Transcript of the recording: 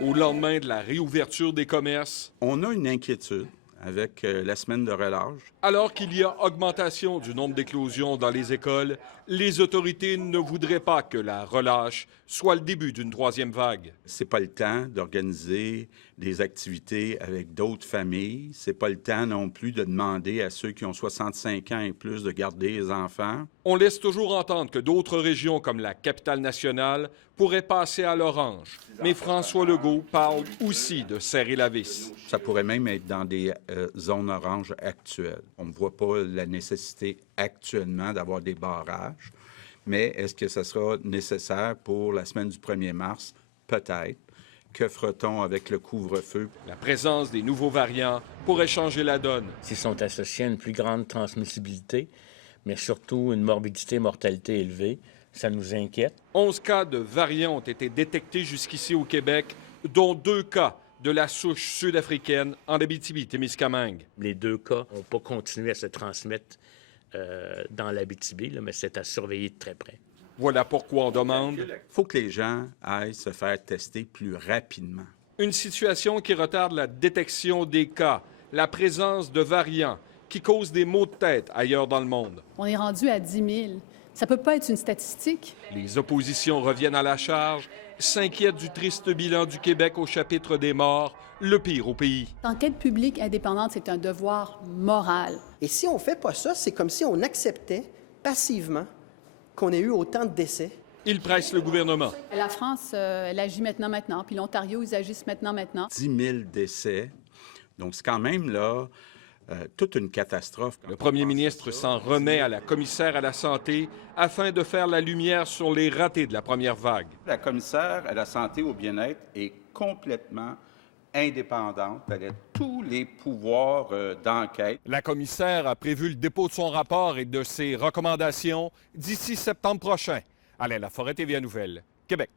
Au lendemain de la réouverture des commerces, On a une inquiétude avec la semaine de relâche. alors qu'il y a augmentation du nombre d'éclosions dans les écoles, les autorités ne voudraient pas que la relâche soit le début d'une troisième vague. C'est pas le temps d'organiser des activités avec d'autres familles. C'est pas le temps non plus de demander à ceux qui ont 65 ans et plus de garder les enfants. On laisse toujours entendre que d'autres régions comme la capitale nationale pourraient passer à l'orange. Mais François Legault parle aussi de serrer la vis. Ça pourrait même être dans des zones oranges actuelles. On ne voit pas la nécessité actuellement d'avoir des barrages, mais est-ce que ça sera nécessaire pour la semaine du 1er mars? Peut-être. Que fera-t-on avec le couvre-feu? La présence des nouveaux variants pourrait changer la donne. S'ils sont associés à une plus grande transmissibilité, mais surtout une morbidité et mortalité élevée, ça nous inquiète. 11 cas de variants ont été détectés jusqu'ici au Québec, dont 2 cas de la souche sud-africaine en Abitibi-Témiscamingue. Les 2 cas n'ont pas continué à se transmettre dans l'Abitibi, mais c'est à surveiller de très près. Voilà pourquoi on demande Il faut que les gens aillent se faire tester plus rapidement. une situation qui retarde la détection des cas, la présence de variants qui causent des maux de tête ailleurs dans le monde. On est rendu à 10 000. Ça peut pas être une statistique. Les oppositions reviennent à la charge, s'inquiètent du triste bilan du Québec au chapitre des morts, le pire au pays. L'enquête publique indépendante, c'est un devoir moral. Et si on ne fait pas ça, c'est comme si on acceptait passivement qu'on ait eu autant de décès. Il presse le gouvernement. La France, elle agit maintenant, puis l'Ontario, ils agissent maintenant. 10 000 décès. Donc, c'est quand même là toute une catastrophe. Le premier ministre s'en remet à la commissaire à la santé afin de faire la lumière sur les ratés de la première vague. La commissaire à la santé et au bien-être est complètement indépendante. Elle a tous les pouvoirs d'enquête. La commissaire a prévu le dépôt de son rapport et de ses recommandations d'ici septembre prochain. Alain Laforêt, TVA Nouvelle, Québec.